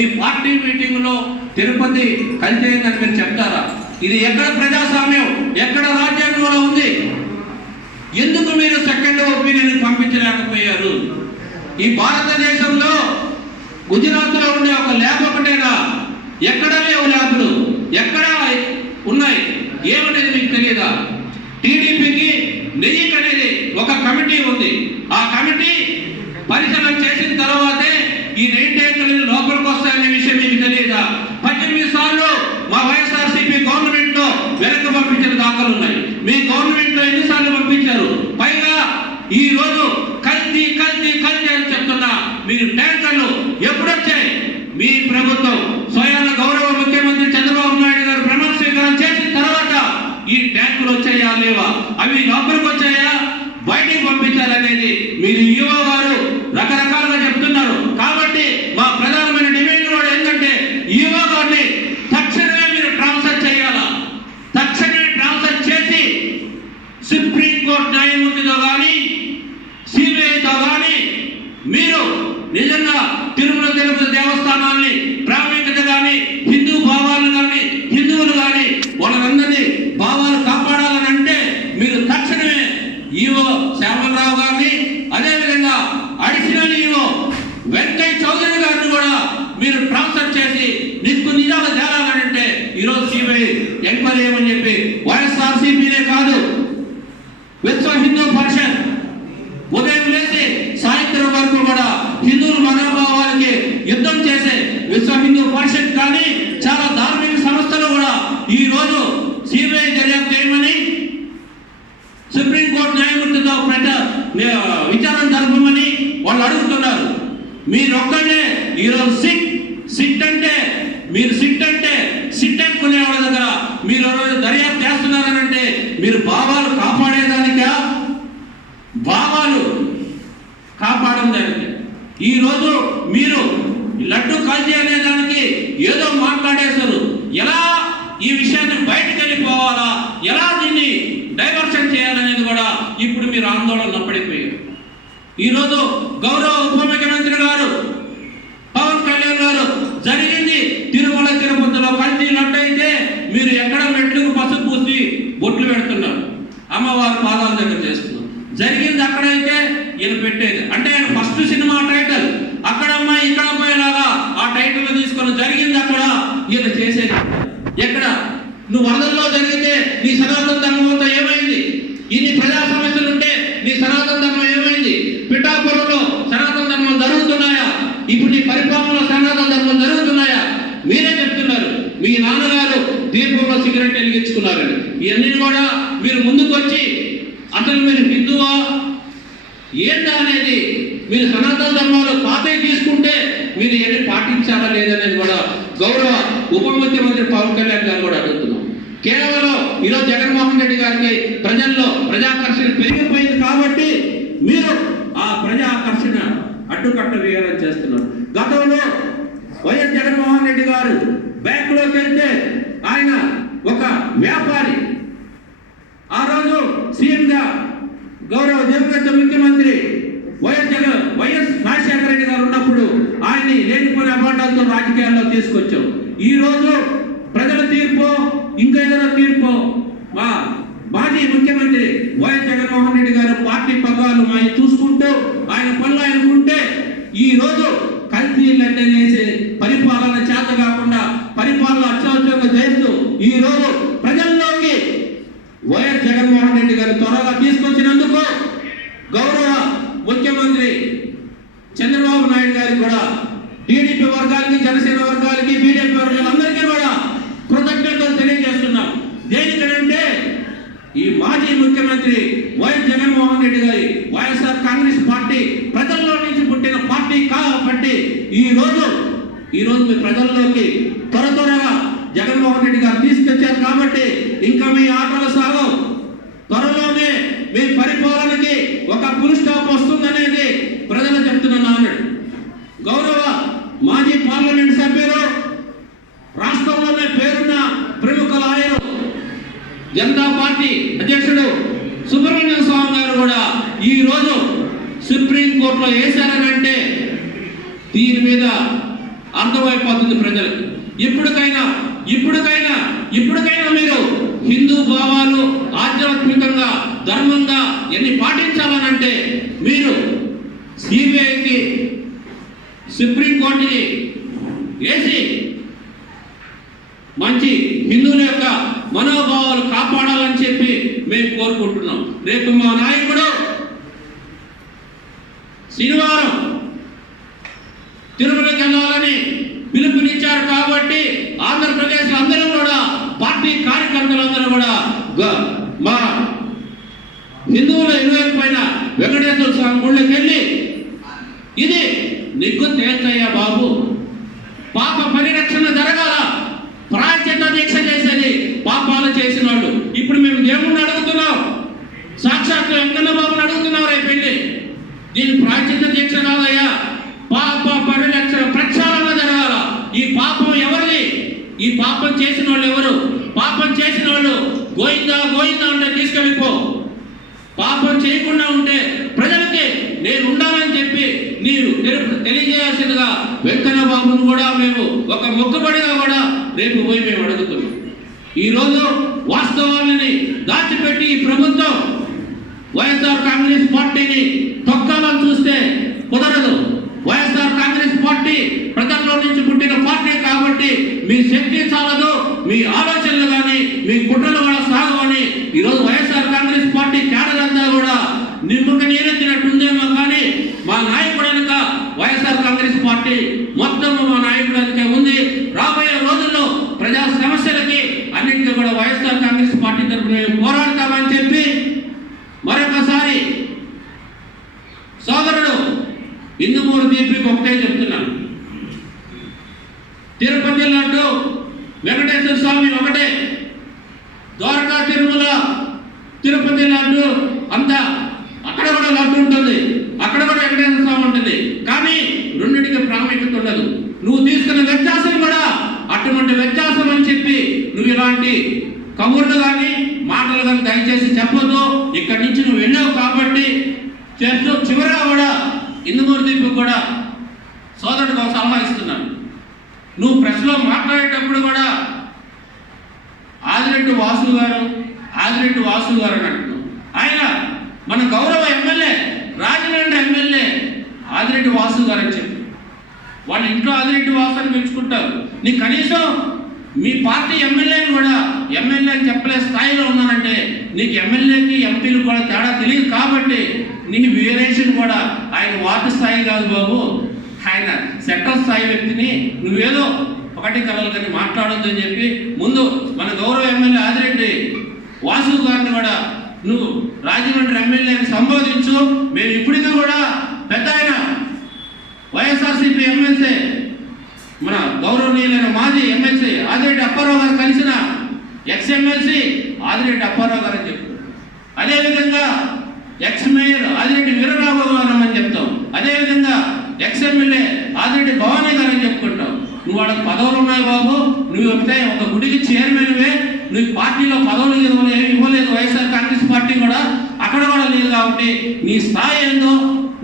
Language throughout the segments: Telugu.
మీ పార్టీ మీటింగ్లో తిరుపతి కలిసేయండి మీరు చెప్తారా? ఇది ఎక్కడ ప్రజాస్వామ్యం, ఎక్కడ రాజ్యాంగంలో ఉంది? ఎందుకు మీరు సెకండ్ ఒపీనియన్ పంపించలేకపోయారు? ఈ భారతదేశంలో గుజరాత్లో ఉండే ఒక ల్యాబ్ ఒకటేనా? ఎక్కడ లేవు ల్యాబ్లు, ఎక్కడ ఉన్నాయి ఏమనేది మీకు తెలియదా? టీడీపీకి నెయ్యిక్ అనేది ఒక కమిటీ ఉంది. ఆ కమిటీ పరిశీలన చేసిన తర్వాతే ఈ నెయ్యి ట్యాంకులు లోపలికి వస్తాయనే విషయం మీకు తెలియదా? 18 సార్లు మా వైఎస్ఆర్సీపీ గవర్నమెంట్ లో వెనక్కి పంపించిన దాఖలు ఉన్నాయి. మీ గవర్నమెంట్ లో ఎన్నిసార్లు పంపించారు? పైగా ఈ రోజు కల్తీ కల్తీ కల్తీ అని చెప్తున్నా మీరు ట్యాంకర్లు ఎప్పుడొచ్చాయి? మీ ప్రభుత్వం స్వయాన గౌరవ ముఖ్యమంత్రి చంద్రబాబు నాయుడు గారు ప్రమాణ స్వీకారం చేసిన తర్వాత ఈ ట్యాంకులు వచ్చాయా లేవా? అవి లోపలికి వచ్చాయా, బయటికి పంపించాలనేది మీరు ఈఓ గారు రకరకాలుగా చెప్తున్నారు. కాబట్టి మా ప్రధానమైన డిమాండ్ కూడా ఏంటంటే ఈఓ గారిని తక్షణమే మీరు ట్రాన్స్ఫర్ చేయాలా. తక్షణమే ట్రాన్స్ఫర్ చేసి సుప్రీంకోర్టు న్యాయమూర్తితో కానీ సిబిఐతో కానీ మీరు నిజంగా తిరుమల తిరుపతి దేవస్థానాన్ని ప్రాముఖ్యత కానీ హిందూ భావాలను కానీ హిందువులు కానీ వాళ్ళందరినీ భావాలు కాపాడాలని అంటే మీరు తక్షణమే ఈవో శ్యామలరావు గారిని, అదేవిధంగా అడిషనల్ ఈవో వెంకయ్య చౌదరి గారిని కూడా మీరు ట్రాన్స్ఫర్ చేసి నిక్కు నిజాలు తేలాలంటే ఈరోజు సిబిఐ ఎంక్వైరీ చేయమని చెప్పి వైఎస్ఆర్సీపీనే కాదు, విశ్వ హిందూ పరిషత్ ఉదయం లేచి సాయంత్రం వరకు కూడా హిందువుల మనోభావాలకి యుద్ధం చేసే విశ్వ హిందూ పరిషత్ కానీ చాలా ధార్మిక సంస్థలు కూడా ఈ రోజు సిబిఐ దర్యాప్తు చేయమని సుప్రీంకోర్టు న్యాయమూర్తితో విచారణ జరపమని వాళ్ళు అడుగుతున్నారు. మీరు ఒక్కడే ఈరోజు సిట్ అంటే మీరు సిట్ అనుకునే వాళ్ళ దగ్గర మీరు దర్యాప్తు చేస్తున్నారని అంటే మీరు భావాలు కాపాడేదానికా, భావాలు కాపాడడం దానికి? ఈరోజు మీరు లడ్డు కాల్చి అనేదానికి ఏదో మాట్లాడేశారు. ఎలా ఈ విషయాన్ని బయటకు వెళ్ళిపోవాలా, ఎలా దీన్ని డైవర్షన్ చేయాలనేది కూడా ఇప్పుడు మీరు ఆందోళన పడిపోయారు. ఈరోజు గౌరవ ఉప ముఖ్యమంత్రి గారు పవన్ కళ్యాణ్ గారు జరిగింది తిరుమల తిరుపతిలో కల్తీ లడ్డు అయితే మీరు ఎక్కడ మెట్లకు పసుపు పూసి బొట్లు పెడుతున్నారు, అమ్మవారి పాదాల దగ్గర చేస్తున్నారు. జరిగింది అక్కడైతే ఈయన పెట్టేది అంటే ఆయన ఫస్ట్ సినిమా టైటిల్ అక్కడ అమ్మాయి ఇక్కడ అమ్మాయిలాగా ఆ టైటిల్ తీసుకొని జరిగింది అక్కడ ఈయన చేసేది ఎక్కడ? నువ్వు వరదల్లో జరిగితే నీ సనాతన ధర్మంతో ఏమైంది? ఇన్ని ప్రజా సమస్యలు ఉంటే నీ సనాతన ధర్మం ఏమైంది? పిఠాపురంలో సనాతన ధర్మం జరుగుతున్నాయా? ఇప్పుడు నీ పరిపాలనలో సనాతన ధర్మం జరుగుతున్నాయా? మీరే చెప్తున్నారు. మీ నాన్నగారు దీపంలో సిగరెట్ వెలిగించుకున్నారని. ఇవన్నీ కూడా మీరు ముందుకు వచ్చి అసలు మీరు హిందువా ఏంటా అనేది, మీరు సనాతన ధర్మంలో పాతే తీసుకుంటే మీరు ఏమి పాటించాలా లేదనేది కూడా గౌరవ ఉప ముఖ్యమంత్రి పవన్ కళ్యాణ్ గారు కూడా అడుగుతున్నాం. కేవలం ఈరోజు జగన్మోహన్ రెడ్డి గారికి ప్రజల్లో ప్రజాకర్షణ పెరిగిపోయింది కాబట్టి మీరు ఆ ప్రజాకర్షణ అడ్డుకట్ట వేయాలని చేస్తున్నారు. గతంలో వైఎస్ జగన్మోహన్ రెడ్డి గారు బ్యాంకులోకి వెళ్తే ఆయన ఒక వ్యాపారి. ఆ రోజు సీఎంగా గౌరవ దివంగత ముఖ్యమంత్రి వైఎస్ రాజశేఖర రెడ్డి గారు ఉన్నప్పుడు ఆయన్ని లేనిపోయిన అభాండాలతో రాజకీయాల్లో తీసుకొచ్చాం. ఈ రోజు ప్రజల తీర్పు ఇంకా ఏదైనా తీర్పు మా మాజీ ముఖ్యమంత్రి వైఎస్ జగన్మోహన్ రెడ్డి గారు పార్టీ పగ్గాలు చూసుకుంటూ ఆయన పనులు ఆయనకుంటే ఈ రోజు కల్తీలన్నీ చేసి పరిపాలన చేత కాకుండా పరిపాలన అత్యవసరంగా చేస్తూ ఈ రోజు ప్రజల్లోకి వైఎస్ జగన్మోహన్ రెడ్డి గారు త్వరగా తీసుకొచ్చినందుకు గౌరవ ముఖ్యమంత్రి చంద్రబాబు నాయుడు గారికి కూడా టీడీపీ వర్గాలకి, జనసేన వర్గాలకి, బీజేపీ వర్గాలందరికీ కూడా కృతజ్ఞతలు తెలియజేస్తున్నాం. దేనికంటే ఈ మాజీ ముఖ్యమంత్రి వైఎస్ జగన్మోహన్ రెడ్డి గారి వైఎస్ఆర్ కాంగ్రెస్ పార్టీ ప్రజల్లో నుంచి పుట్టిన పార్టీ కాబట్టి ఈ రోజు మీ ప్రజల్లోకి త్వరగా జగన్మోహన్ రెడ్డి గారు తీసుకొచ్చారు. కాబట్టి ఇంకా మీ ఆటలు సాగవు. త్వరలోనే మీ పరిపాలనకి ఒక ఫుల్ స్టాప్ వస్తుందనేది ప్రజలు చెప్తున్నాను. గౌరవ మాజీ పార్లమెంట్ సభ్యులు, రాష్ట్రంలోనే పేరున్న ప్రముఖ లాయరు, జనతా పార్టీ అధ్యక్షుడు సుబ్రహ్మణ్యం స్వామి గారు కూడా ఈ రోజు సుప్రీంకోర్టులో వేశారనంటే దీని మీద అర్థమైపోతుంది ప్రజలకు. ఇప్పటికైనా మీరు హిందూ భావాలు ఆధ్యాత్మికంగా ధర్మంగా ఎన్ని పాటించాలనంటే మీరు సిబిఐకి సుప్రీంకోర్టుకి వేసి మంచి హిందువుల యొక్క మనోభావాలు కాపాడాలని చెప్పి మేము కోరుకుంటున్నాం. రేపు మా నాయకుడు శనివారం తిరుమలకి వెళ్ళాలని పిలుపునిచ్చారు కాబట్టి ఆంధ్రప్రదేశ్ అందరూ కూడా పార్టీ కార్యకర్తలందరూ కూడా మా హిందువుల ఇరువైపు పైన వెంకటేశ్వర స్వామి గుళ్ళకి వెళ్ళి ఇది నిగ్గు తేల్చయ్యా బాబు, పాప పరిరక్షణ జరగాల, ప్రాయశ్చిత్త దీక్ష చేసేది పాపాలు చేసిన వాళ్ళు. ఇప్పుడు మేము దేవుణ్ణి అడుగుతున్నాం, సాక్షాత్ వెంకన్న బాబుని అడుగుతున్నాం రేపు వెళ్ళి, దీని ప్రాయశ్చిత్త దీక్ష కాదయ్యా, పాప పరిరక్షణ ప్రక్షాళన జరగాల. ఈ పాపం ఎవరిది? ఈ పాపం చేసిన వాళ్ళు ఎవరు? పాపం చేసిన వాళ్ళు గోయిందా అంటే తీసుకెళ్ళిపో. పాపం చేయకుండా ఉంటే ప్రజలకి నేను ఉండాలని చెప్పి నీవు తెలియజేయాల్సిందిగా వెంకన్న బాబును కూడా మేము ఒక మొక్కుబడిగా కూడా రేపు పోయి మేము అడుగుతున్నాం. ఈరోజు వాస్తవాలని దాచిపెట్టి ఈ ప్రభుత్వం వైఎస్ఆర్ కాంగ్రెస్ పార్టీని తొక్కాలని చూస్తే కుదరదు. వైఎస్ఆర్ కాంగ్రెస్ పార్టీ ప్రజల్లో నుంచి పుట్టిన పార్టీ కాబట్టి మీ శక్తి చాలదు, మీ ఆలోచనలు కానీ మీ కుట్రలు కూడా సాగవని ఈరోజు వైఎస్ఆర్ కాంగ్రెస్ పార్టీ క్యాడర్ అంతా కూడా నిమ్మక నీరెత్తినట్టుందేమో కానీ మా నాయకుడు వెనుక వైఎస్ఆర్ కాంగ్రెస్ పార్టీ మొత్తం మా నాయకుడు వెనుక ఉంది. రాబోయే రోజుల్లో ప్రజా సమస్యలకి అన్నింటినీ కూడా వైఎస్ఆర్ కాంగ్రెస్ పార్టీ తరఫున మేము పోరాడతామని చెప్పి మరొకసారి సోదరుడు ఇందుమూరు దీపికి ఒకటే చెప్తున్నాను, తిరుపతి లడ్డు వెంకటేశ్వర స్వామి ఒకటే, ద్వారకా తిరుమల తిరుపతి లడ్డు అంతా అక్కడ కూడా లడ్డు ఉంటుంది, అక్కడ కూడా వెంకటేశ్వర స్వామి ఉంటుంది. కానీ రెండింటికి ప్రాముఖ్యత ఉండదు. నువ్వు తీసుకున్న వ్యత్యాసం కూడా అటువంటి వ్యత్యాసం అని చెప్పి నువ్వు ఇలాంటి కబుర్లు కానీ మాటలు కానీ దయచేసి చెప్పొద్దు. ఇక్కడి నుంచి నువ్వు వెళ్ళావు కాబట్టి చేస్తూ చివరిగా కూడా ఇందుమూరు దీపుకు కూడా సోదరుడికి ఒక సలహా ఇస్తున్నాను. నువ్వు ప్రెస్లో మాట్లాడేటప్పుడు కూడా ఆదిరెడ్డి వాసు గారు అని అంటున్నావు. ఆయన మన గౌరవ ఎమ్మెల్యే, రాజమండ్రి ఎమ్మెల్యే ఆదిరెడ్డి వాసు గారు అని చెప్పి వాళ్ళ ఇంట్లో ఆదిరెడ్డి వాసు అని పెంచుకుంటారు. నీ కనీసం మీ పార్టీ ఎమ్మెల్యేని కూడా ఎమ్మెల్యే అని చెప్పలే స్థాయిలో ఉన్నానంటే నీకు ఎమ్మెల్యేకి ఎంపీలు కూడా తేడా తెలియదు కాబట్టి నీ వేరియేషన్ కూడా ఆయన వార్డు స్థాయి కాదు బాబు, ఆయన సెంట్రల్ స్థాయి వ్యక్తిని నువ్వేదో ఒకటి కలలు కానీ మాట్లాడొద్దని చెప్పి ముందు మన గౌరవ ఎమ్మెల్యే ఆదిరెడ్డి వాసు గారిని కూడా నువ్వు రాజమండ్రి ఎమ్మెల్యేని సంబోధించు. మేము ఇప్పటికీ కూడా పెద్ద ఆయన వైఎస్ఆర్సీపీ ఎమ్మెల్సీ మన గౌరవనీయులైన మాజీ ఎమ్మెల్సీ ఆదిరెడ్డి అప్పారావు గారు కలిసిన ఎక్స్ ఎమ్మెల్సీ ఆదిరెడ్డి అప్పారావు గారు అని చెప్తాం. అదేవిధంగా ఎక్స్ మేయర్ ఆదిరెడ్డి వీరరాఘవ గారు అని చెప్తాం. అదేవిధంగా ఎక్స్ ఎమ్మెల్యే ఆదిరెడ్డి భవానీ గారు అని చెప్పుకుంటాం. నువ్వు వాళ్ళకి పదవులు ఉన్నాయి బాబు, నువ్వు వస్తే ఒక గుడికి చైర్మన్వే, నువ్వు పార్టీలో పదవులు ఏమి ఇవ్వలేదు. వైఎస్ఆర్ కాంగ్రెస్ పార్టీ కూడా అక్కడ కూడా లేదు కాబట్టి నీ స్థాయి ఏందో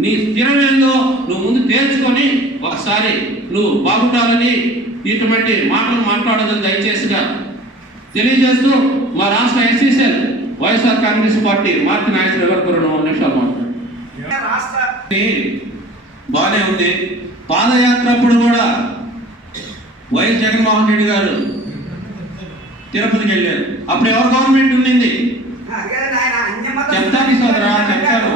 నీ స్థిరం ఏందో నువ్వు ముందు తేల్చుకొని ఒకసారి నువ్వు బాగుండాలని ఇటువంటి మాటలు మాట్లాడదని దయచేసిగా తెలియజేస్తూ మా రాష్ట్ర ఎస్సీసీఎల్ వైఎస్ఆర్ కాంగ్రెస్ పార్టీ మార్తి నాయకులు ఎవరికి 2 నిమిషాలు మాట్లాడు. బాగానే ఉంది. పాదయాత్ర అప్పుడు కూడా వైఎస్ జగన్మోహన్ రెడ్డి గారు తిరుపతికి వెళ్ళారు. అప్పుడు ఎవరు గవర్నమెంట్ ఉండింది? చెప్తాను సోదరా, చెప్తాను.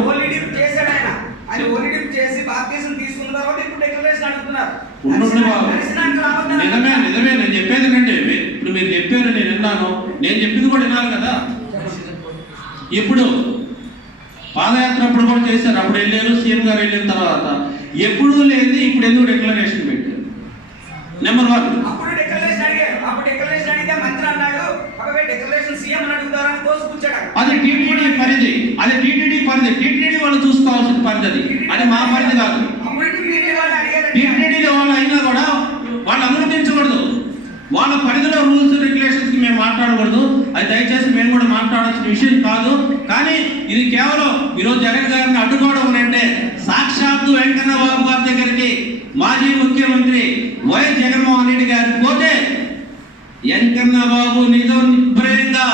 నిజమే నేను చెప్పేది కంటే ఇప్పుడు మీరు చెప్పారు, నేను విన్నాను, నేను చెప్పింది కూడా వినాలి కదా. ఇప్పుడు పాదయాత్ర అప్పుడు కూడా చేశారు, అప్పుడు వెళ్ళారు, సీఎం గారు వెళ్ళిన తర్వాత ఎప్పుడూ లేదు. ఇప్పుడు ఎందుకు డిక్లరేషన్ పెట్టారు? నెంబర్ 1 అది టీటీడీ పరిధి, టీటీడీ వాళ్ళు చూసుకోవాల్సిన పరిధి అది మా పరిధి కాదు. టీటీడీ వాళ్ళు అయినా కూడా వాళ్ళు అనుమతించకూడదు. వాళ్ళ పరిధిలో రూల్స్ రెగ్యులేషన్స్ మేము మాట్లాడకూడదు. అది దయచేసి మేము కూడా మాట్లాడాల్సిన విషయం కాదు. కానీ ఇది కేవలం ఈరోజు జగన్ గారిని అడ్డుకోవడం అంటే సాక్షాత్తు వెంకన్న బాబు గారి దగ్గరికి మాజీ ముఖ్యమంత్రి వైఎస్ జగన్మోహన్ రెడ్డి గారు పోతే వెంకన్న బాబు నిజం నిర్భయంగా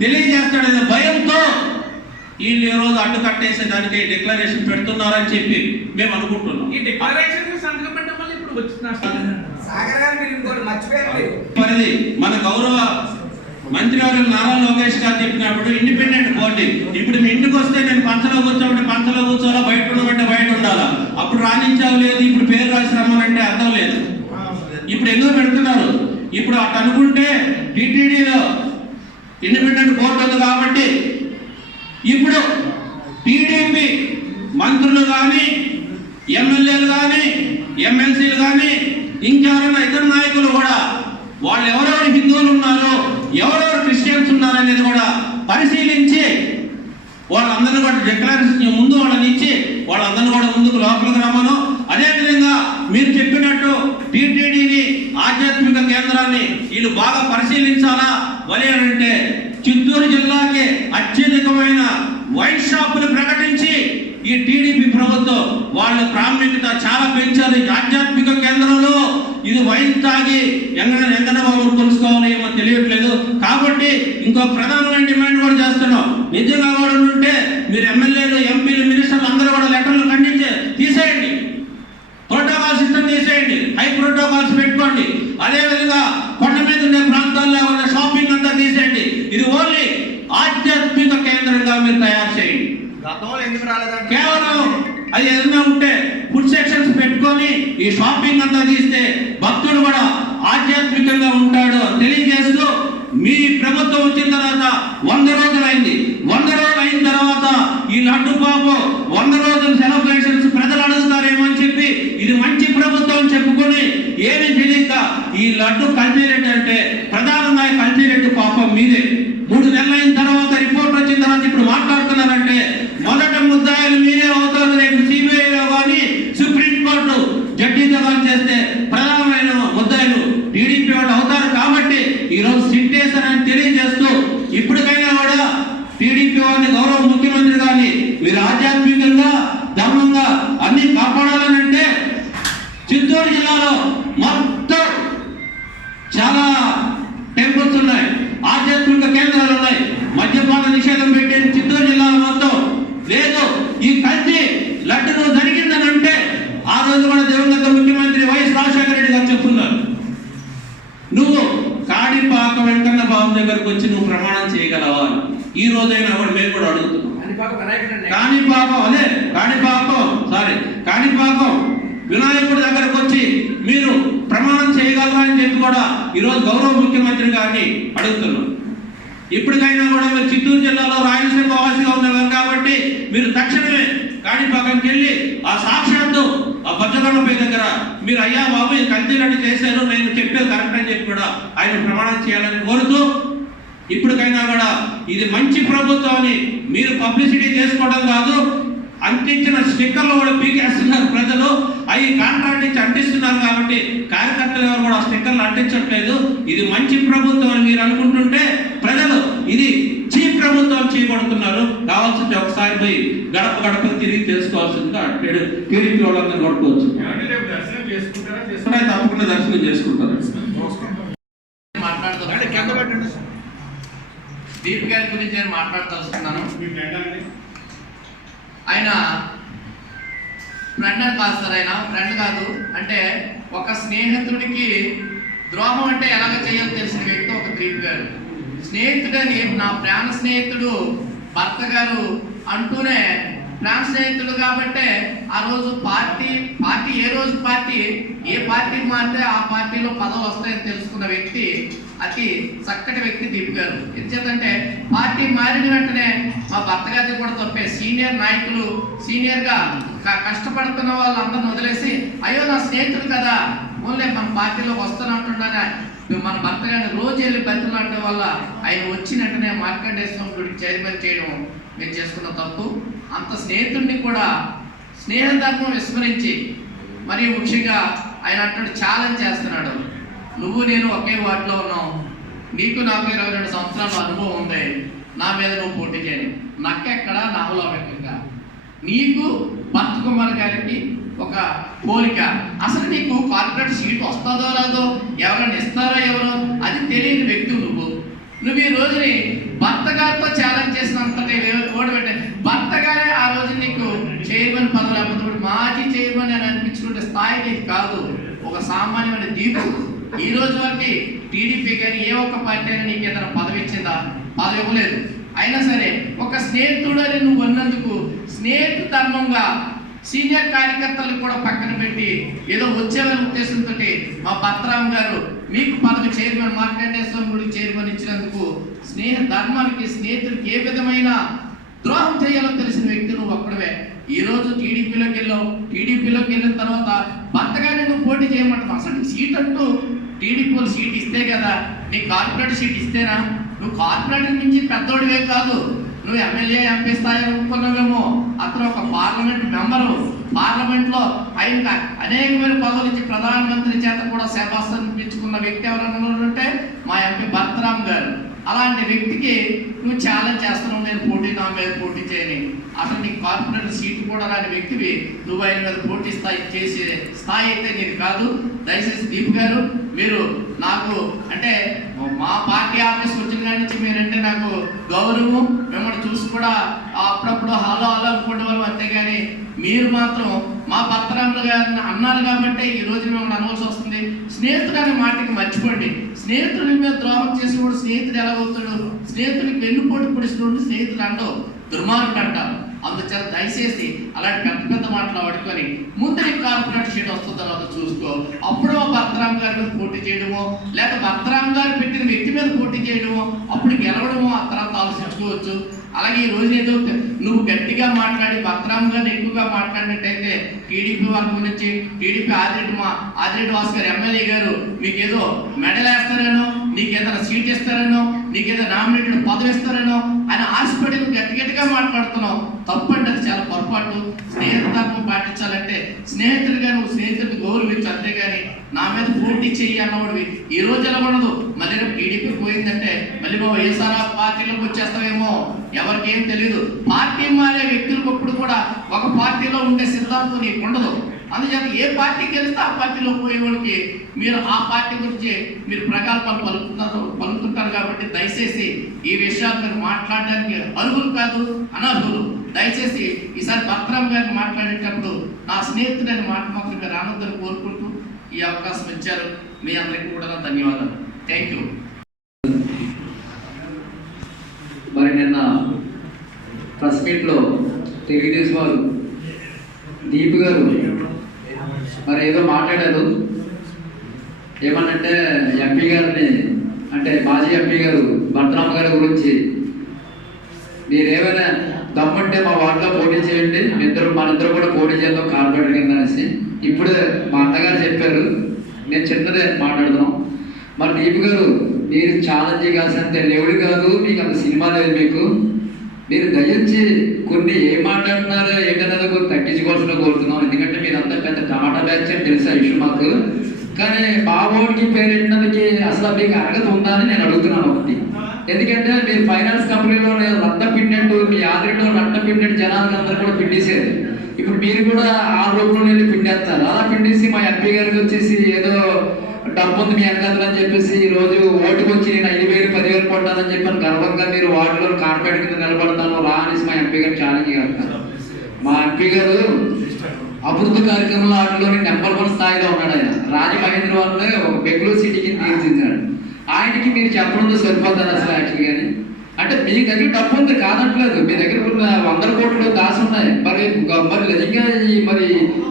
తెలియజేస్తాడనే భయంతో వీళ్ళు ఈ రోజు అడ్డు కట్టేసే దానికి డిక్లరేషన్ పెడుతున్నారని చెప్పి మేము అనుకుంటున్నాం. ఈ డిక్లరేషన్ సంతకం పెట్టడం వల్ల ఇప్పుడు వచ్చిన పరిధి మన గౌరవ మంత్రివర్యులు నారా లోకేష్ గారు చెప్పినప్పుడు ఇండిపెండెంట్ బాడీ. ఇప్పుడు మీ ఇంటికి వస్తే నేను పంచలో కూర్చోమంటే పంచలో కూర్చోవాలా, బయట ఉండమంటే బయట ఉండాలా. అప్పుడు రాణించావు లేదు, ఇప్పుడు పేరు రాసి రమ్మనంటే అర్థం లేదు. ఇప్పుడు ఎందుకు పెడుతున్నారు? ఇప్పుడు అటు అనుకుంటే టీటీడీలో ఇండిపెండెంట్ బోర్డు ఉంది కాబట్టి ఇప్పుడు టీడీపీ మంత్రులు కానీ ఎమ్మెల్యేలు కానీ ఎమ్మెల్సీలు కానీ ఇంకెవరైనా ఇతర నాయకులు కూడా వాళ్ళు ఎవరెవరు హిందువులు ఉన్నారో ఎవరెవరు క్రిస్టియన్స్ ఉన్నారనేది కూడా పరిశీలించి వాళ్ళందరినీ కూడా డిక్లరేషన్ ముందు వాళ్ళని ఇచ్చి వాళ్ళందరినీ కూడా ముందుకు లోపలికి రమ్మను. అదేవిధంగా మీరు చెప్పినట్టు టీటీడీని ఆధ్యాత్మిక కేంద్రాన్ని వీళ్ళు బాగా పరిశీలించాలా. వలి అంటే చిత్తూరు జిల్లాకి అత్యధికమైన వైన్ షాపులు ప్రకటించి ఈ టీడీపీ ప్రభుత్వం వాళ్ళ ప్రాముఖ్యత చాలా పెంచారు. ఆధ్యాత్మిక కేంద్రంలో ఇది వైన్ తాగి వెంకన్నబాబు కొలుసుకోవాలి ఏమో తెలియట్లేదు. కాబట్టి ఇంకో ప్రధానమైన డిమాండ్ కూడా చేస్తున్నాం. నిజంగా కూడా ఉంటే మీరు ఎమ్మెల్యేలు ఎంపీలు మినిస్టర్లు అందరూ కూడా లెటర్లు ఖండించి తీసేయండి, ప్రోటోకాల్ సిస్టమ్ తీసేయండి, హై ప్రోటోకాల్స్ పెట్టుకోండి. అదేవిధంగా కొండ మీద ఉండే ప్రాంతాల్లో ఉన్న షాపింగ్ అంతా తీసేయండి. ఇది ఓన్లీ ఆధ్యాత్మిక కేంద్రంగా మీరు తయారు చేయండి. కేవలం అది ఏదైనా ఉంటే ఫుడ్ సెక్షన్స్ పెట్టుకొని ఈ షాపింగ్ అంతా తీస్తే భక్తుడు కూడా ఆధ్యాత్మికంగా ఉంటాడు తెలియజేస్తూ, మీ ప్రభుత్వం వచ్చిన తర్వాత 100 రోజులు అయింది. 100 రోజులు అయిన తర్వాత ఈ లడ్డు పాపు 100 రోజుల సెలబ్రేషన్స్ ప్రజలు అడుగుతారేమో అని చెప్పి ఇది మంచి ప్రభుత్వం చెప్పుకొని ఏమి తెలియక ఈ లడ్డు కల్తీ రేటు అంటే ప్రధానంగా కల్తీ రేటు పాపం మీదే. 3 నెలలు అయిన తర్వాత రిపోర్ట్ వచ్చిన తర్వాత ఇప్పుడు మాట్లాడుతున్నారంటే మొదట ముద్దాయిలు మీరే అవుతారు. రేపు సిబిఐలో కానీ సుప్రీంకోర్టు జడ్జితో కానీ చేస్తే ప్రధానమైన ముద్దాయిలు టీడీపీ వాళ్ళు అవుతారు. కాబట్టి ఈరోజు సిట్టేశారని తెలియజేస్తూ ఇప్పటికైనా కూడా టీడీపీ వారిని గౌరవ ముఖ్యమంత్రి గారిని మీరు ఆధ్యాత్మికంగా ధర్మంగా అన్ని కాపాడాలనంటే చిత్తూరు జిల్లాలో మొత్తం చాలా టెంపుల్స్ ఉన్నాయి, ఆధ్యాత్మిక కేంద్రాలు ఉన్నాయి. మద్యపాన నిషేధం పెట్టిన చిత్తూరు జిల్లాలో మొత్తం లేదు. ఈ కల్తీ లడ్డును జరిగిందనంటే ఆ రోజు కూడా దివంగత ముఖ్యమంత్రి వైఎస్ రాజశేఖర రెడ్డి గారు చెప్తున్నారు, నువ్వు కాణిపాక వెంకన్న బాబు దగ్గరకు వచ్చి నువ్వు ప్రమాణం చేయగలవా? ఈ రోజైనా కూడా మేము కూడా అడుగుతున్నాం. కాణిపాకం వినాయకుడి దగ్గరకు వచ్చి మీరు ప్రమాణం చేయగలరా అని చెప్పి కూడా ఈరోజు గౌరవ ముఖ్యమంత్రి గారిని అడుగుతున్నాం. ఇప్పటికైనా కూడా మీరు చిత్తూరు జిల్లాలో రాయలసీమ వాసిగా ఉన్నవారు కాబట్టి మీరు తక్షణమే కాణిపాకంకి వెళ్ళి ఆ సాక్షాత్తు ఆ బొజ్జగొండపై దగ్గర మీరు అయ్యా బాబు ఇది కల్తీలన్నీ చేశారు, నేను చెప్పేది కరెక్ట్ అని చెప్పి కూడా ఆయన ప్రమాణం చేయాలని కోరుతూ, ఇప్పటికైనా కూడా ఇది మంచి ప్రభుత్వం అని మీరు పబ్లిసిటీ చేసుకోవడం కాదు, అంటించిన స్టిక్కర్లు కూడా పీకేస్తున్నారు ప్రజలు. అవి కాంట్రాక్ట్ ఇచ్చి అంటిస్తున్నారు కాబట్టి కార్యకర్తలు ఎవరు కూడా స్టిక్కర్లు అంటించట్లేదు. ఇది మంచి ప్రభుత్వం అని మీరు అనుకుంటుంటే ప్రజలు ఇది చీప్ ప్రభుత్వం చేయబడుతున్నారు. కావాల్సింటే ఒకసారి పోయి గడప గడప తిరిగి తెలుసుకోవాల్సిందిగా టీడీపీ వాళ్ళందరూ కొట్టుకోవచ్చు. తప్పకుండా దర్శనం చేసుకుంటారు. దీప్ గారి గురించి నేను మాట్లాడుతున్నాను. ఆయన ఫ్రెండ్ కాదు సార్, ఆయన ఫ్రెండ్ కాదు. అంటే ఒక స్నేహితుడికి ద్రోహం అంటే ఎలాగ చేయాలో తెలిసిన వ్యక్తి ఒక దీప్ గారు. స్నేహితుడని నా ప్రాణ స్నేహితుడు భర్త గారు అంటూనే ప్రాణ స్నేహితుడు కాబట్టే ఆ రోజు పార్టీ ఏ పార్టీకి మారితే ఆ పార్టీలో పదవులు వస్తాయని తెలుసుకున్న వ్యక్తి, అతి చక్కటి వ్యక్తి దీప్ గారు. ఎందుచేతంటే పార్టీ మారిన వెంటనే మా భర్త గారిని కూడా తప్పే సీనియర్ నాయకులు సీనియర్గా కష్టపడుతున్న వాళ్ళందరిని వదిలేసి అయ్యో నా స్నేహితుడు కదా ఓన్లే మన పార్టీలోకి వస్తానంటుండని మన భర్త గారిని రోజు వెళ్ళి బతిలాడటం వల్ల ఆయన వచ్చిన వెంటనే మార్కండేశ్వరం గుడికి చైర్మన్ చేయడం మీరు చేసుకున్న తప్పు. అంత స్నేహితుడిని కూడా స్నేహధర్మం విస్మరించి మరియు ముఖ్యంగా ఆయన అంటాడు ఛాలెంజ్ చేస్తున్నాడు, నువ్వు నేను ఒకే వార్డులో ఉన్నావు, నీకు నాకు 22 సంవత్సరాల అనుభవం ఉంది, నా మీద నువ్వు పోటీ చేయని నక్కెక్కడ నామలో ఎక్కడ నీకు భర్త కుమార్ గారికి ఒక పోలిక. అసలు నీకు కార్పొరేట్ సీట్ వస్తుందో రాదో, ఎవరైనా ఇస్తారో ఎవరో అది తెలియని వ్యక్తి నువ్వు ఈ రోజుని భర్త గారితో ఛాలెంజ్ చేసినంతటి ఓడబెట్టే భర్త గారే ఆ రోజు నీకు చైర్మన్ పదవి లేకపోతే మాజీ చైర్మన్ అని అనిపించుకుంటే స్థాయి నీకు కాదు, ఒక సామాన్యమైన దీపు. ఈ రోజు వరకు టీడీపీ కానీ ఏ ఒక్క పార్టీ అయినా నీకు ఏదైనా పదవి ఇచ్చిందా? పదవి ఇవ్వలేదు. అయినా సరే ఒక స్నేహితుడు అని నువ్వు అన్నందుకు స్నేహితు ధర్మంగా సీనియర్ కార్యకర్తలు కూడా పక్కన పెట్టి ఏదో వచ్చేవారి ఉద్దేశంతో మా భద్రాం గారు మీకు పదవి చైర్మన్ మార్కండేశ్వరం గుడికి చైర్మన్ ఇచ్చినందుకు స్నేహ ధర్మానికి స్నేహితుడికి ఏ విధమైన ద్రోహం చేయాలో తెలిసిన వ్యక్తి నువ్వు ఒక్కడవే. ఈ రోజు టీడీపీలోకి వెళ్ళిన తర్వాత భర్తగానే నువ్వు పోటీ చేయమంటావు. అసలు సీట్ అంటూ టీడీపీలో సీట్ ఇస్తే కదా, నీ కార్పొరేట్ సీట్ ఇస్తేనా? నువ్వు కార్పొరేటర్ నుంచి పెద్దోడివే కాదు, నువ్వు ఎమ్మెల్యే ఎంపీ స్థాయి అనుకున్నావేమో. అతను ఒక పార్లమెంట్ మెంబరు, పార్లమెంట్లో ఆయన అనేకమైన పదవులు ఇచ్చి ప్రధానమంత్రి చేత కూడా శభాష్ అనిపించుకున్న వ్యక్తి ఎవరైనా ఉంటే మా ఎంపీ భద్రాం గారు. అలాంటి వ్యక్తికి నువ్వు ఛాలెంజ్ చేస్తున్నావు, నేను నా మీద పోటీ చేయని. అసలు నీకు కార్పొరేటర్ సీటు కూడా రాని వ్యక్తివి నువ్వు ఆయన మీద పోటీ చేసే స్థాయి అయితే నీకు కాదు. దయచేసి దీప్ గారు మీరు నాకు అంటే మా పార్టీ ఆఫీస్ వచ్చిన కాడి నుంచి మీరంటే నాకు గౌరవం, మిమ్మల్ని చూసి కూడా అప్పుడప్పుడు హలో అనుకునే వాళ్ళు. అంతేగాని మీరు మాత్రం మా భద్రాములు గారిని అన్నారు కాబట్టి ఈ రోజు మిమ్మల్ని అనవలసి వస్తుంది. స్నేహితుడు అనే మాటకి మర్చిపోండి. స్నేహితుడి మీద ద్రోహం చేసేవాడు స్నేహితుడు ఎలా అవుతాడు? స్నేహితుడికి వెన్నుపోటు పొడిచినోడు స్నేహితుడు అంటావు, దుర్మార్గుడు అంటారు. అందుచేత దయచేసి అలాంటి పెద్ద మాటలు పడుకొని ముందు నీకు కార్పొరేట్ సీట్ వస్తుందో లేదో చూసుకో. అప్పుడు భద్రాం గారి మీద పోటీ చేయడమో, లేక భద్రాం గారు పెట్టిన వ్యక్తి మీద పోటీ చేయడమో, అప్పుడు గెలవడమో ఆ తర్వాత ఆలోచించుకోవచ్చు. అలాగే ఈ రోజు ఏదో నువ్వు గట్టిగా మాట్లాడి భద్రాం గారిని ఎక్కువగా మాట్లాడినట్టయితే టీడీపీ వాళ్ళ గురించి టీడీపీ ఆదిరెడ్డి భాస్కర్ ఎమ్మెల్యే గారు మీకేదో మెడల్ వేస్తారేనో, నీకేదైనా సీట్ ఇస్తారేనో, నీకేదో నామినేటెడ్ పదవి ఇస్తారేనో అని ఆశపడి నువ్వు గట్టిగా మాట్లాడుతున్నావు. తప్పండి, అది చాలా పొరపాటు. స్నేహితులను పాటించాలంటే స్నేహితుడిగా నువ్వు స్నేహితుడిని గౌరవించు, అంతేగాని నా మీద పోటీ చెయ్యి అన్నవాడివి. ఈ రోజు ఎలా ఉండదు. మళ్ళీ టీడీపీ పోయిందంటే మళ్ళీ నువ్వు వైఎస్ఆర్ పార్టీలోకి వచ్చేస్తావేమో, ఎవరికేం తెలియదు. పార్టీ మారే వ్యక్తులకు ఇప్పుడు కూడా ఒక పార్టీలో ఉండే సిద్ధాంతం నీకు ఉండదు. అందుచేత ఏ పార్టీకి వెళ్తే ఆ పార్టీలో పోయే వాళ్ళకి మీరు ఆ పార్టీ గురించి మీరు ప్రగల్భాలు పలుకుతుంటారు. కాబట్టి దయచేసి ఈ విషయాలు మీరు మాట్లాడడానికి అర్హులు కాదు, అనర్హులు. దయచేసి ఈసారి భద్రాం గారిని మాట్లాడేటప్పుడు నా స్నేహితుడని మాట మాత్రం మీరు ఆనందాన్ని కోరుకుంటూ ఈ అవకాశం ఇచ్చారు. మీ అందరికీ కూడా ధన్యవాదాలు. Thank you. మరి నిన్న ప్రెస్ మీట్లో తెలుగుదేశం వారు దీప్ గారు మరి ఏదో మాట్లాడారు. ఏమనంటే ఎంపీ గారిని అంటే మాజీ ఎంపీ గారు భద్రాం గారి గురించి మీరేమైనా దమ్ముంటే మా వార్డులో పోటీ చేయండి, మనిద్దరు కూడా పోటీ చేద్దాం కార్పొరేటర్ కింద అనేసి. ఇప్పుడే మా అన్నగారు చెప్పారు, నేను చిన్నదే మాట్లాడుతున్నాం. మరి దీప్ గారు మీరు ఛాలెంజ్ కాల్సినంత లెవెల్ కాదు, మీకు అంత సినిమా లేదు. మీరు దయించి కొన్ని ఏం మాట్లాడుతున్నారో ఏంటన్నది కొంచెం తగ్గించుకోవాల్సిన కోరుతున్నాం. ఎందుకంటే మీరంతా పెద్ద టమాటా బ్యాచ్ అని తెలుసు ఆ విషయం మాకు. కానీ బాబోడికి పేరు ఎట్టినందుకు అసలు మీకు అర్హత ఉందా అని నేను అడుగుతున్నాను ఒకటి. ఎందుకంటే మీరు ఫైనాన్స్ కంపెనీలో రక్త పిండినట్టు మీ ఆదిలో రక్త పిండినట్టు జనాలకు అందరూ కూడా పిండేసేది. ఇప్పుడు మీరు కూడా ఆ రూపంలో వెళ్ళి పిండేస్తారు. అలా పిండేసి మా ఎంపీ గారికి వచ్చేసి ఏదో డబ్బు ఉంది మీ వెనకాల అని చెప్పేసి ఈ రోజు ఓటుకు వచ్చి నేను 5,000 10,000 కొట్టానని చెప్పాను గర్వంగా మీరు వార్డులో కార్పొరేట్ కింద నిలబడతాను రా అనేసి మా ఎంపీ గారు ఛాలెంజ్ చేస్తారు. మా ఎంపీ గారు అభివృద్ధి కార్యక్రమంలో వాటిలోని నెంబర్ 1 స్థాయిలో ఉన్నాడు. ఆయన రాజమహేంద్ర వాళ్ళని ఒక బెంగళూరు సిటీకి తీర్చిదిద్దాడు. ఆయనకి మీరు చెప్పడంతో సరిపోతుంది అసలు యాక్చువల్ కానీ. అంటే మీ దగ్గర డబ్బు ఉంది కాదట్లేదు, మీ దగ్గర 100 కోట్లు దాసి ఉన్నాయి. మరి నిజంగా మరి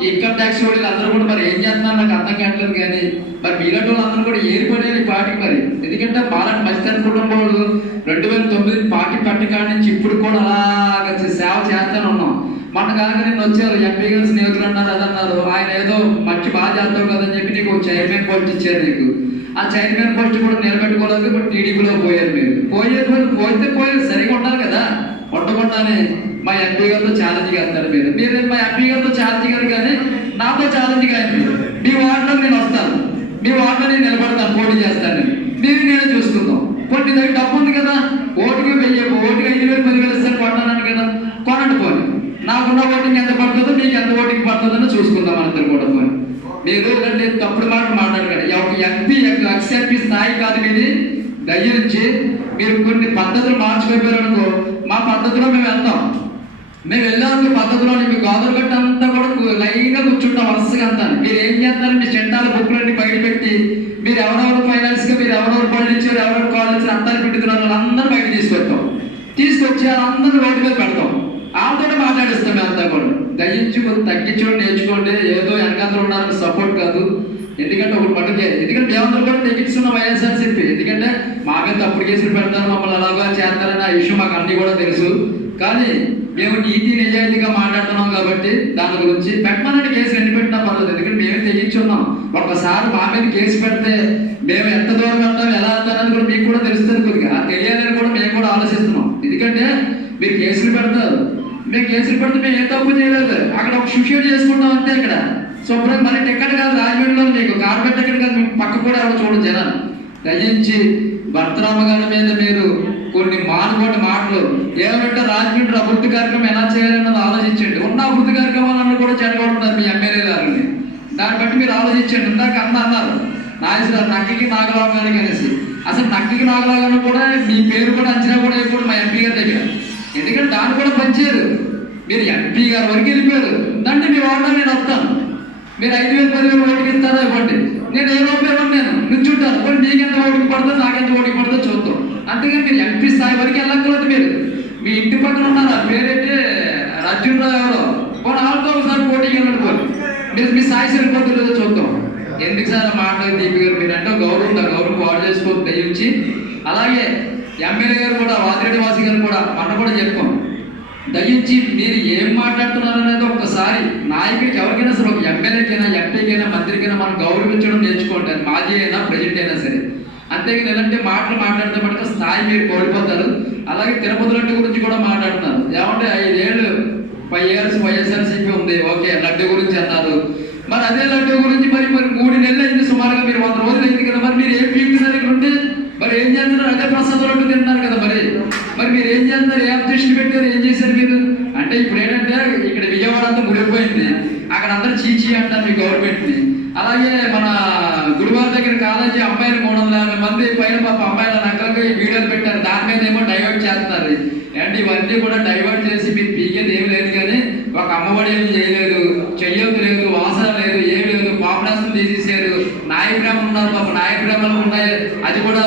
ఇన్కమ్ ట్యాక్స్ వాళ్ళు అందరూ కూడా మరి ఏం చేస్తున్నారు నాకు అర్థం కావట్లేదు. కానీ మరి మీలాంటి వాళ్ళు అందరూ కూడా ఏర్పడేది ఈ పార్టీకి. మరి ఎందుకంటే బాలాంటి మత్స్యకార కుటుంబం వాళ్ళు 2009 పార్టీ పెట్టకాడ నుంచి ఇప్పుడు కూడా అలాగ సేవ చేస్తూనే ఉన్నాం. మన కాక నేను వచ్చారు ఎంపీ గారు స్నేహితులు అన్నారు అదన్నారు. ఆయన ఏదో మంచి బాగా చేస్తావు కదని చెప్పి నీకు చైర్మన్ పోస్ట్ ఇచ్చారు. నీకు ఆ చైర్మన్ పోస్ట్ కూడా నిలబెట్టుకోలేదు. ఇప్పుడు టీడీపీలో పోయారు. మీరు పోయేది సరిగా ఉండాలి కదా. ఉండకుండానే మా ఎంపీ గారితో ఛాలెంజ్ చేస్తారు. మీరు మా ఎంపీ గారితో ఛాలెంజ్ గారు కానీ నాతో ఛాలెంజ్ కానీ మీ వార్డులో నేను వస్తాను, మీ వార్డులో నేను నిలబడతాను, పోటీ చేస్తాను. మీరు నేనే చూసుకుందాం. కొన్ని దగ్గర డబ్బు ఉంది కదా, ఓటుకి 5,000 10,000 ఇస్తారు కొట్టాలని కదా, కొనండి పోనీ. నాకున్న ఓటింగ్ ఎంత పడుతుందో మీకు ఎంత ఓటింగ్ పడుతుందో చూసుకుందాం అందరం కూడా పోయి. మీరు ఇలాంటి తప్పుడు మాటలు మాట్లాడకండి. ఒక ఎంపీ ఎక్స్ఎంపీ స్థాయి కాదు మీది. దయించి మీరు కొన్ని పద్ధతులు మార్చిపోయారు అనుకో, మా పద్ధతిలో మేము వెళ్తాం. మేము వెళ్ళాము పద్ధతిలో మీ గోదావరి గట్ట అంతా కూడా లైన్గా కూర్చుంటాం వరుసగా అంతా. మీరు ఏం చేస్తారు? మీ చెండాల బుక్కులన్నీ బయట పెట్టి మీరు ఎవరెవరు ఫైనాన్స్గా మీరు ఎవరెవరు పళ్ళు ఇచ్చారు, ఎవరెవరు కాల్ ఇచ్చారు అంతా పెట్టుకున్నారు వాళ్ళందరూ బయట తీసుకొచ్చి వాళ్ళందరూ రోడ్డు మీద పెడతాం. వాళ్ళతో మాట్లాడిస్తాం అంతా కూడా. దయించి కొంచెం తగ్గించుకోండి, నేర్చుకోండి. ఏదో వెనకాతలు ఉన్నారని సపోర్ట్ కాదు. ఎందుకంటే ఒకటి పట్టుకే, ఎందుకంటే మేమందరూ కూడా తెగించుకున్న వైఎస్ఆర్సీపీ. ఎందుకంటే మా మీద తప్పుడు కేసులు పెడతారు, మమ్మల్ని అలాగా చేస్తారని ఆ విషయం మాకు అన్నీ కూడా తెలుసు. కానీ మేము నీతి నిజాయితీగా మాట్లాడుతున్నాం కాబట్టి దాని గురించి పెట్టమని కేసు ఎన్ని పెట్టినా పర్లేదు. ఎందుకంటే మేమే తెగించున్నాం. ఒక్కసారి మా మీద కేసు పెడితే మేము ఎంత దూరం వెళ్తాం, ఎలా వెళ్తామని కూడా మీకు కూడా తెలుస్తుంది. కొద్దిగా తెలియాలని కూడా మేము కూడా ఆలోచిస్తున్నాం. ఎందుకంటే మీరు కేసులు పెడతారు, మేము కేసులు పెడితే మేము ఏ తప్పు చేయలేదు. అక్కడ ఒక సూసైడ్ చేసుకుంటాం అంతే. ఇక్కడ శుభ్రం మరి టికెట్ కాదు రాజమండ్రిలో మీకు కార్పెట్ టికెట్ కాదు, మీకు పక్క కూడా ఎవరు చూడండి జనాలు. దయించి భర్తరామ గారి మీద మీరు కొన్ని మానుకోటి మాటలు ఏమంటే రాజమండ్రి అభివృద్ధి కార్యక్రమం ఎలా చేయాలన్నది ఆలోచించండి. ఉన్న అభివృద్ధి కార్యక్రమాలన్నీ కూడా చెడగొడుతున్నారు మీ ఎమ్మెల్యే గారిని. దాన్ని బట్టి మీరు ఆలోచించండి. ఇందాక అన్నారు నాగేశ్వర నక్కికి నాగలాగానికి అనేసి. అసలు నక్కికి నాగలాగాను కూడా మీ పేరు కూడా అంచనా కూడా అయిపోయింది మా ఎంపీ గారి దగ్గర. ఎందుకంటే దాన్ని కూడా పంచారు. మీరు ఎంపీ గారి వరకు వెళ్ళిపోయారు. దాన్ని మీ వాడలో నేను వస్తాను. మీరు 5,000 10,000 ఓటుకి ఇస్తారా ఇవ్వండి, నేను ఏ రూపాయలు ఇవ్వండి, నేను నుంచుంటాను. మరి నీకెంత ఓటుకి పడుతుందో నాకెంత ఓటుకి పడుతుందో చూద్దాం. అంతేగాని మీరు ఎంపీ స్థాయి వరకు వెళ్ళక్కర్లేదు. మీరు మీ ఇంటి పక్కన ఉన్నారు, ఆ పేరైతే రాజ్యంరావు ఎవరో పోనీ వాళ్ళతో ఒకసారి పోటీకి వెళ్ళిపోయి మీరు మీ స్థాయి సరిపోతుందో చూద్దాం. ఎందుకు సార్ మాట్లాడి దీపి గారు మీరు అంటే గౌరవం గౌరవం పాడు చేసుకోవద్దు దయించి. అలాగే ఎమ్మెల్యే గారు కూడా వాదిరెడ్డి వాసి గారు కూడా మనం కూడా చెప్పాం. దయించి మీరు ఏం మాట్లాడుతున్నారు అనేది ఒక్కసారి నాయకుడికి ఎవరికైనా సరే, ఒక ఎమ్మెల్యేకైనా ఎంపీకైనా మంత్రికైనా మనం గౌరవించడం నేర్చుకోండి. అది మాజీ అయినా ప్రెసిడెంట్ అయినా సరే. అంతేగాని ఎలాంటి మాటలు మాట్లాడితే మటుకు స్థాయి మీరు కోల్పోతారు. అలాగే తిరుపతి లడ్డు గురించి కూడా మాట్లాడుతున్నారు. ఏమంటే 5 years వైఎస్ఆర్సీపీ ఉంది, ఓకే లడ్డు గురించి అన్నారు. మరి అదే లడ్డు గురించి మరి 3 నెలలు అయింది సుమారుగా, మీరు 100 రోజులు అయింది కదా. మరి మీరు ఏం పీకుతున్నారు ఇక్కడ ఉంటే? మరి ఏం చేస్తున్నారు? అదే ప్రసాదం లడ్డు తింటున్నారు కదా. మరి మీరు ఏం చేస్తున్నారు? ఏ అబ్జెక్షన్ పెట్టారు? ఏం చేశారు మీరు? అంటే ఇప్పుడు ఏంటంటే ఇక్కడ విజయవాడ అంతా ముడిపోయింది, అక్కడ అందరూ చీచీ అంటారు మీ గవర్నమెంట్ని. అలాగే మన గుడివారి దగ్గర కాలేజీ అమ్మాయిలు 350 మంది పైన పాప అమ్మాయిల నక్కలుగా ఈ వీడియోలు పెట్టారు. దాని మీద ఏమో డైవర్ట్ చేస్తున్నారు. అంటే ఇవన్నీ కూడా డైవర్ట్ చేసి మీరు పీకేది ఏం లేదు. కానీ ఒక అమ్మఒడి ఏమి చేయలేదు, చెయ్యొద్దు లేదు, వాసన లేదు, ఏం లేదు. పాపనాశనం తీసేసారు. నాయకురాములు ఉన్నారు పాప, నాయకురాములు ఉన్నాయి, అది కూడా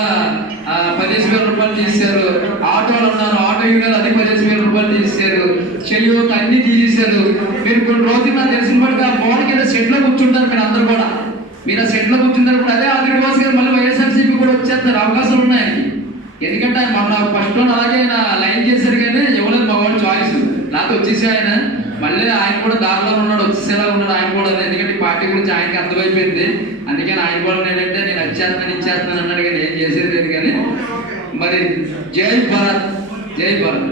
15,000 రూపాయలు తీసేశారు. ఆటోలు ఉన్నారు, ఆటో యూనియన్ అది 15,000 రూపాయలు తీసేశారు. చెయ్యొద్దు అన్ని తీసేశారు. మీరు కొన్ని రోజులు నాకు తెలిసిన పడితే ఆ బోర్డుకి ఏదో సెట్లో కూర్చుంటారు మీరు అందరూ కూడా. మీరు ఆ సెట్లో కూర్చుంటారు. అదే ఆదిరెడ్డి వాసు గారు మళ్ళీ వైఎస్ఆర్సీపీ కూడా వచ్చేస్తారు, అవకాశాలు ఉన్నాయండి. ఎందుకంటే మన ఫస్ట్ అలాగే ఆయన లైన్ చేశారు కానీ ఇవ్వలేదు మా వాడు చాయిస్. లేకపోతే వచ్చేసి ఆయన మళ్ళీ ఆయన కూడా దారిలో ఉన్నాడు, వచ్చేసేలా ఉన్నాడు ఆయన కూడా. ఎందుకంటే పార్టీ గురించి ఆయనకి అర్థమైపోయింది. అందుకని ఆయన కూడా ఏంటంటే నేను ఇచ్చేస్తున్నాను అన్నాడు కానీ ఏం చేసేది లేదు. కానీ మరి జై భారత్, జై భారత్.